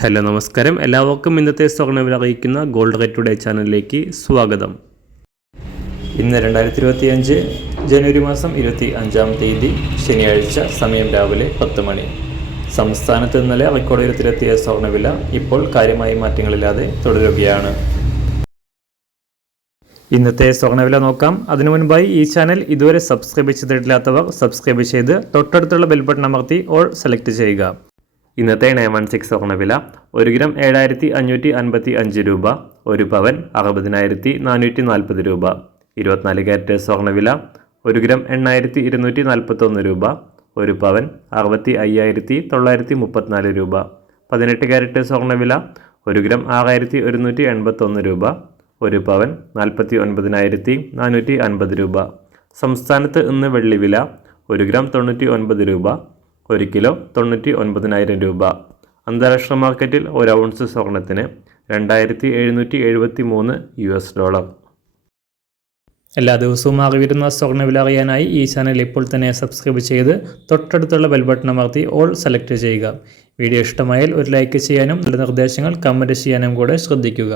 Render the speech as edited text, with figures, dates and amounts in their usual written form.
Hello നമസ്കാരം, എല്ലാവർക്കും ഇന്നത്തെ സ്വർണ്ണവില അറിയിക്കുന്ന ഗോൾഡ് റേറ്റ് ടുഡേ ചാനലിലേക്ക് സ്വാഗതം. ഇന്ന് 2025 ജനുവരി മാസം 25-ാം തീയതി ശനിയാഴ്ച, സമയം രാവിലെ 10 മണി. സംസ്ഥാനത്ത് ഇന്നലെ റെക്കോർഡ് ഉയരത്തിലെത്തിയ സ്വർണ്ണവില ഇപ്പോൾ കാര്യമായ മാറ്റങ്ങളില്ലാതെ തുടരുകയാണ്. ഇന്നത്തെ സ്വർണ്ണവില നോക്കാം. അതിനു മുൻപായി ഈ ചാനൽ ഇതുവരെ സബ്സ്ക്രൈബ് ചെയ്തിട്ടില്ലാത്തവർ സബ്സ്ക്രൈബ് ചെയ്ത് തൊട്ടടുത്തുള്ള ബെൽ ബട്ടൺ അമർത്തി ഓൾ സെലക്ട് ചെയ്യുക. ഇന്നത്തെ 916 സ്വർണ്ണവില 1 ഗ്രാം 7555 രൂപ, 1 പവൻ 60,440 രൂപ. 24 ക്യാരറ്റ് സ്വർണ്ണവില 1 ഗ്രാം 8241 രൂപ, 1 പവൻ 65,934 രൂപ. 18 ക്യാരറ്റ് സ്വർണ്ണവില 1 ഗ്രാം 6181 രൂപ, 1 പവൻ 49,450 രൂപ. സംസ്ഥാനത്ത് ഇന്ന് വെള്ളിവില 1 ഗ്രാം 99 രൂപ, 1 കിലോ 99,000 രൂപ. അന്താരാഷ്ട്ര മാർക്കറ്റിൽ 1 ഔൺസ് സ്വർണത്തിന് $2,773. എല്ലാ ദിവസവും അറിവിരുന്ന സ്വർണ്ണവില അറിയാനായി ഈ ചാനൽ ഇപ്പോൾ തന്നെ സബ്സ്ക്രൈബ് ചെയ്ത് തൊട്ടടുത്തുള്ള ബെൽ ബട്ടൺ അമർത്തി ഓൾ സെലക്ട് ചെയ്യുക. വീഡിയോ ഇഷ്ടമായാൽ ഒരു ലൈക്ക് ചെയ്യാനും നല്ല നിർദ്ദേശങ്ങൾ കമൻറ്റ് ചെയ്യാനും കൂടെ ശ്രദ്ധിക്കുക.